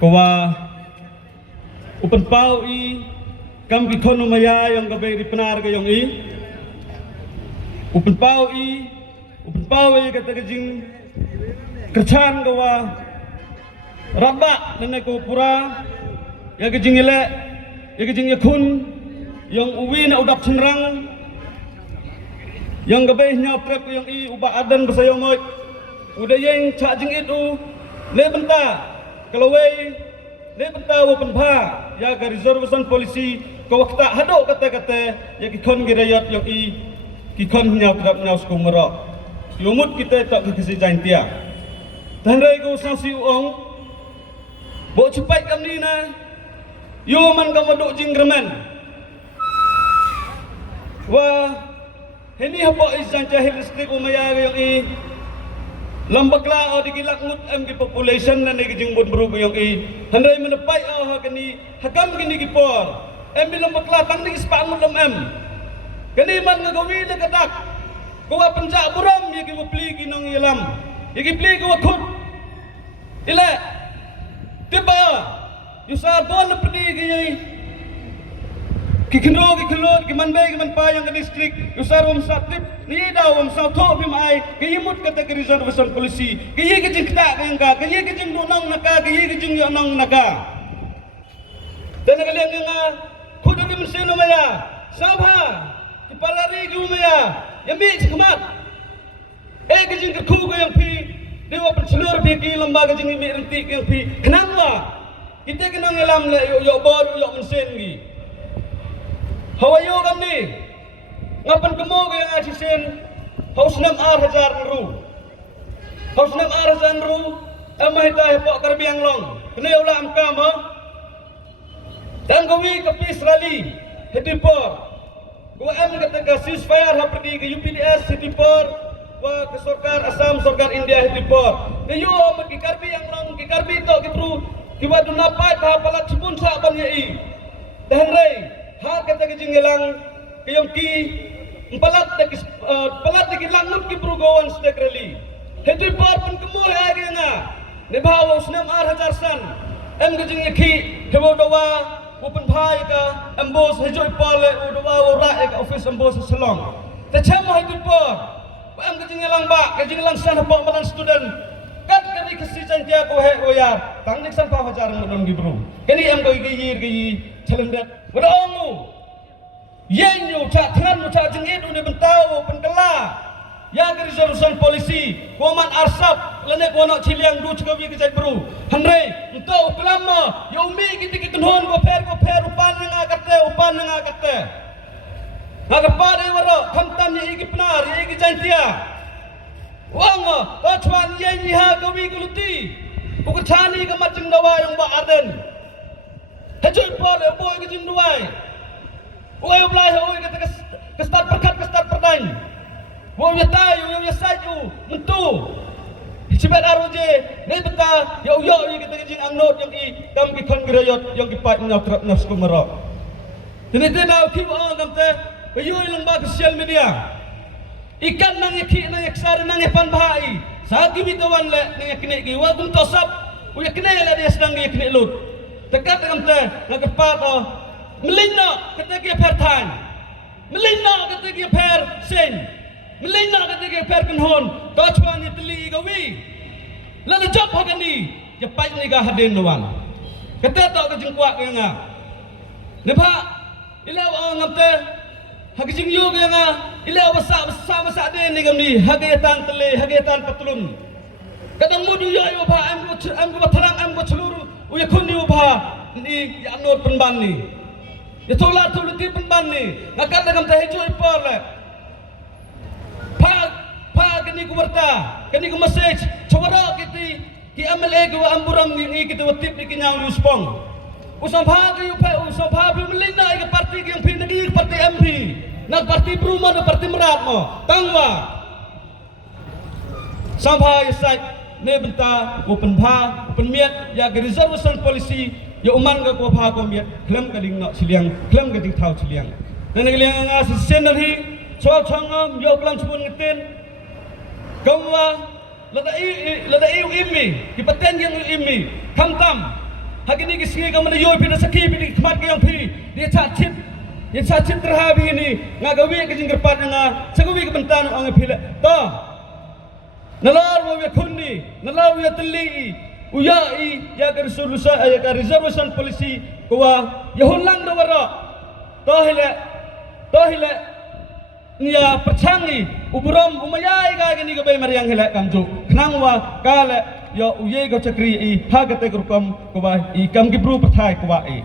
Kawa upan pau i kam gikono maya yang gabe ripenar gayong i upan pau i kata kajing kercan kawa rabak nene ko pura ya kajing ile ya kajing yakun yang uwi na udap cenrang yang gabe nyatrep yang i uba adan bersayong oi udah yang cak jing itu le benta kalau wei le benta wo penpa ya ga reservation polisi ko wakta hado kata-kata ya kikon girayat yang i kikon nyatrep nyaus kumero yumut kita tak kisi jantia dan rai ko sansi uong bo cepat kami na yo man ka maduk jingremen wah ini apa izan cahil listrik umaya yang i lambakla o digilak mut am ki population na nagijing bun berubo yang i handai menepay o hakani hakam kini gipor em lambakla tang ni ispa mut lam em kani man ngagawi na katak kuwa penjak buram yagi mupli kinong ilam yagi pli kuwa khut ila tiba yusar bon pedi giyai kikinro kikulot kimanbay kimanpayang ke distrik yusar wam satip ni daw wam satho bimay kayimut kata ke reservation polisi kayi kijing kita kayang ka kayi kijing nunang naka kayi kijing yanang naka dan kalian nga kudu di menselo maya sabha kipalari gumaya yambi sikmat kijing kerku kayang pi dewa pencelur pi ki lembaga kijing imi renti kayang pi kenapa kita kena ngelam le yo bor yo mensen gi hawayo kami ngapan kemo kaya nga sisen haus 6,000 ru haus 6,000 ru amah ita hepok karbiang long kena yaulah amkam ha dan gawi ke Israeli hedipor gua am kata ke ceasefire ha pergi ke UPDS hedipor wa ke Sarkar Assam Sarkar India hedipor kayo maki karbiang long ki karbi to kitru kiwadu napai pa palat sebun sa ban yai dan rei ha kata kejinggelang kayong ki palat de langut ki prugawan stek rally hedi par pun kemo agi nga ne bawo 6,000 san em kejing ki hebo dawa open phai ka ambos hejoi pale dawa ora ek office ambos selong te chama hedi par em kejinggelang ba kejinggelang san apa malan student kat kani kesisan dia ko he oya tang nik san pa hajar ngon gibru kani em ko gi celendat berongu yenyu cak tangan cak jengit udah bentau penkela ya ke reservation polisi koman arsap lene kono ciliang du cekawi ke jai bru hanre entau kelama ya umi kita kenhon go per upan nga kate naga pare waro khamtam ye igi pnar ye igi jantia wango ochwan yenyi ha gawi guluti ukur chani ke macing dawa yang ba aden hejoi pole boy ke jing duai oi blai oi kata ke start perkat ke start perdain wong ya tayu wong ya saju mentu cibat aroje ne beta ya uyo ye kata jing angnot yang i kam ki kon grayot yang ki pat nyatrap nafs kumara tene tena ki on kamte yoi lembaga sosial media ikan nang ki nang eksar nang pan bahai sagi bitawan le nang kene ki wa gum tosap u ya kene le dia sedang ye kene lut dekat kamte ngagepat melina kata dia pertan melina kata dia per sen melina kata dia per kenhon kachwan itli gawi lalu job hagani ya pai ni ga haden doan kata tak ke jengkuak ke nga ne ba ilaw ngamte hagijing yo ke nga ilaw basa de ni gamni hagetan tele hagetan patlun kadang mudu yo yo ba am go tharang am go celuru uya khuni ba ni ya anot penban ni ya tola tuluti penban ni ngakat dagam teh hejoi por le pa kini ku berta kini ku message chawara kiti ki MLA ku amburam ni kita watip ni kinyang luspong usam bha ki upa usam bha bi melina ke parti ki yang pinagi parti MP nak parti Perumahan dan parti Merat mo tangwa sampai sai ne benta open bha open miat ya ke reservation polisi ya uman ga ko pha ko miat klem ka ding no chiliang klem ka ding thau chiliang nan ngliang nga sen dan hi cho changam yo klam chpun ngeten kamwa lada iu imi ki paten yang imi kam tam Hagini kisih kamu na yoy pina sakhi pina khmat ke yang phi dia chachit terhabi ini ngagawi ke jinggerpat nga sagawi ke bentan ang phi to nalar wa khunni nalar wa tli uyai ya ke reservation policy kuwa yahulang dawara tohile nia perchangi ubram umayai ga gini ga bay mariang hela kamju knangwa kale yo uye go chakri I hagate kurkom kuwa I kam gibru pathai kuwa I